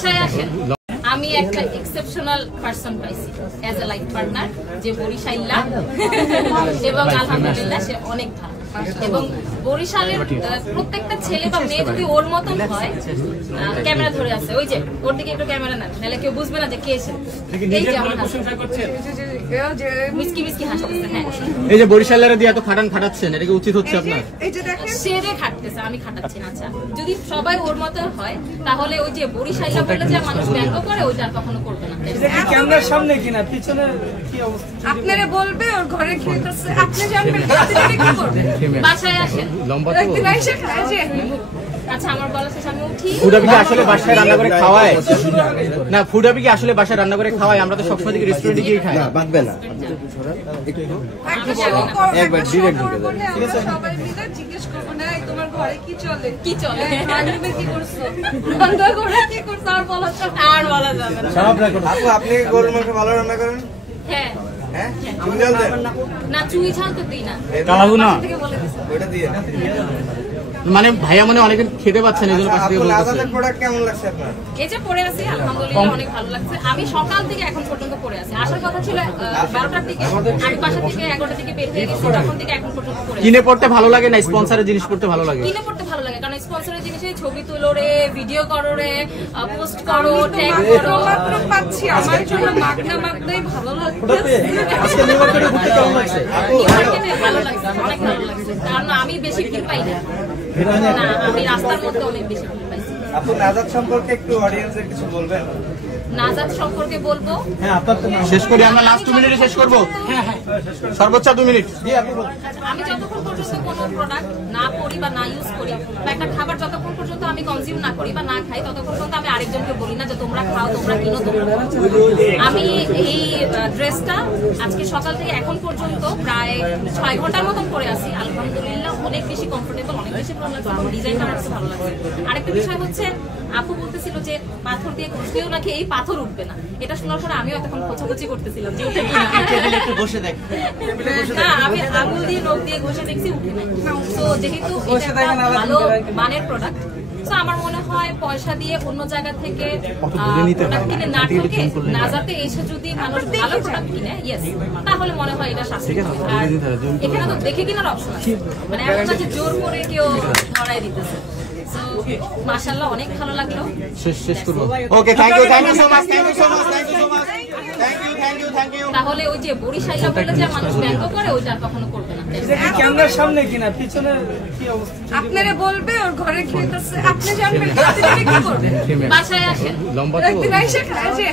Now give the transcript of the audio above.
বাসায় আসেন। আমি একটা এক্সেপশনাল পারসন পাইছি অ্যাজ এ লাইফ পার্টনার, যে বরিশাইল্লা এবং আলহামদুলিল্লাহ সে অনেক ভালো। এবং বরিশালের প্রত্যেকটা ছেলে বা মেয়ে যদি ওর মতন হয়, ক্যামেরা ধরে আছে, ওই যে ওর দিকে একটু ক্যামেরা না, নাহলে কেউ বুঝবে না যে কে এসে। এই যে আমার মিসকি মিসকি হাসতেছে। হ্যাঁ, এই যে বরিশালের দিয়ে এত খাটান খাটাচ্ছেন, এটা কি উচিত হচ্ছে আপনার? সেরে খাটতেছে, আমি খাটাচ্ছি না। আচ্ছা, যদি সবাই ওর মতন হয় তাহলে ওই যে বরিশাইল্লা বলে যে মানুষ ব্যঙ্গ করে, ওইটা আর কখনো করবে না। ক্যামেরার সামনে কিনা পিছনে কি অবস্থা? আপনারা বলবে ওর ঘরে খেতেছে, আপনি জানবেন কি করবেন? বাসায় আসেন। লম্বা তো। একদিন আইসা খায় যে। আচ্ছা, আমার বলা শেষ, আমি উঠি। ফুডাবি কি আসলে বাসায় রান্না করে খাওয়ায়? না, ফুডাবি কি আসলে বাসায় রান্না করে খাওয়ায়? আমরা তো সবসময় থেকে রেস্টুরেন্টে গিয়ে খাই। না, বাঁধবে না। একবার ডিরেক্ট ঢুকে যাবে। সবাই মিলে জিজ্ঞেস করবো না তোমার ঘরে কি চলে, কি চলে, রান্না কি করছো, রান্না করে কি করছো, আর বলা যাবে না। আপু, আপনি গরুর মাংস ভালো রান্না করেন? হ্যাঁ হ্যাঁ, চুই ঝাল দেন? না, চুই ঝাল তো দিই না। কালাবো না থেকে বলে দিছে। ওইটা দিয়ে। মানে ভাইয়া মনে অনেকে খেতে পাচ্ছেন, এই জন্য পাশে থেকে আপু, বলতেছে। নাজাতের প্রোডাক্ট কেমন লাগছে আপনার? এই যে পড়ে আছি, আলহামদুলিল্লাহ অনেক ভালো লাগছে। আমি সকাল থেকে এখন পর্যন্ত পড়ে আছি। আসার কথা ছিল 12টার দিকে, আমি বাসা থেকে 11টার দিকে বের হয়ে গেছি, তখন থেকে এখন পর্যন্ত পড়ে আছি। কিনে পড়তে ভালো লাগে না স্পন্সরের জিনিস পড়তে ভালো লাগে? কিনে পড়তে ভালো লাগে, কারণ স্পন্সরের জিনিসে ছবি তুলো রে, ভিডিও করো রে, পোস্ট করো, ট্যাগ করো। মাত্র পাচ্ছি, আমার জন্য মাগনাই ভালো লাগছে। আজকে নিউ মার্কেটে ঘুরতে কেমন লাগছে? মার্কেটে ভালো লাগছে, অনেক ভালো লাগছে, কারণ আমি বেশি ভিড় পাই না। না, আমি রাস্তার মধ্যে অনেক বেশি ভিড় পাইছি। আপু, নাজাত সম্পর্কে একটু অডিয়েন্সের কিছু বলবেন? নাজাত সম্পর্কে বলবো, শেষ করি আমরা, লাস্ট 2 মিনিটে শেষ করবো। সর্বোচ্চ 2 মিনিট। আমি যতক্ষণ পর্যন্ত কোনো প্রোডাক্ট না পরি বা না ইউজ করি, বা একটা খাবার যতক্ষণ পর্যন্ত আমি কনজিউম না করি বা না খাই, ততক্ষণ পর্যন্ত আমি আরেকজনকে বলি না যে তোমরা খাও, তোমরা কিনো, তোমরা খাও। আমি এই ড্রেসটা আজকে সকাল থেকে এখন পর্যন্ত প্রায় 6 ঘন্টার মতন পরে আছি। আলহামদুলিল্লাহ অনেক বেশি কমফোর্টেবল, অনেক বেশি ভালো লাগছে। আমার ডিজাইনটা আমার কাছে ভালো লাগছে। আরেকটা বিষয় হচ্ছে, আপু বলতেছিল যে পাথর দিয়ে ঘষলেও নাকি এই পাথর উঠবে না। এটা শোনার পরে আমিও এতক্ষণ খোঁচাখুচি করতেছিলাম যে উঠে কিনা। একটু বসে দেখ। না, আমি আঙুল দিয়ে নখ দিয়ে ঘষে দেখছি উঠে নাই। তো যেহেতু এটা একটা ভালো মানের প্রোডাক্ট, তো আমার মনে হয় পয়সা দিয়ে অন্য জায়গা থেকে প্রোডাক্ট কিনে না ঠকে নাজাতে এসে যদি মানুষ ভালো প্রোডাক্ট কিনে, ইয়েস, তাহলে মনে হয় এটা স্বাস্থ্য। আর এখানে তো দেখে কেনার অপশন আছে, মানে এমন না যে জোর করে কেউ ধরাই দিতেছে। মাশাআল্লাহ অনেক ভালো লাগলো। শেষ করবো। Okay, thank you so much, thank you so much, thank you. তাহলে ওই যে বরিশাইল্লা বলে যে মানুষ ব্যঙ্গ করে, ওইটা আর কখনো করবে না। ক্যামেরার সামনে কিনা পিছনে কি অবস্থা? আপনারা বলবে ওর ঘরে খেতেছে, আপনি জানবেন কি করবেন? বাসায় আসেন। লম্বা তো। একদিন আইসা খায় যে।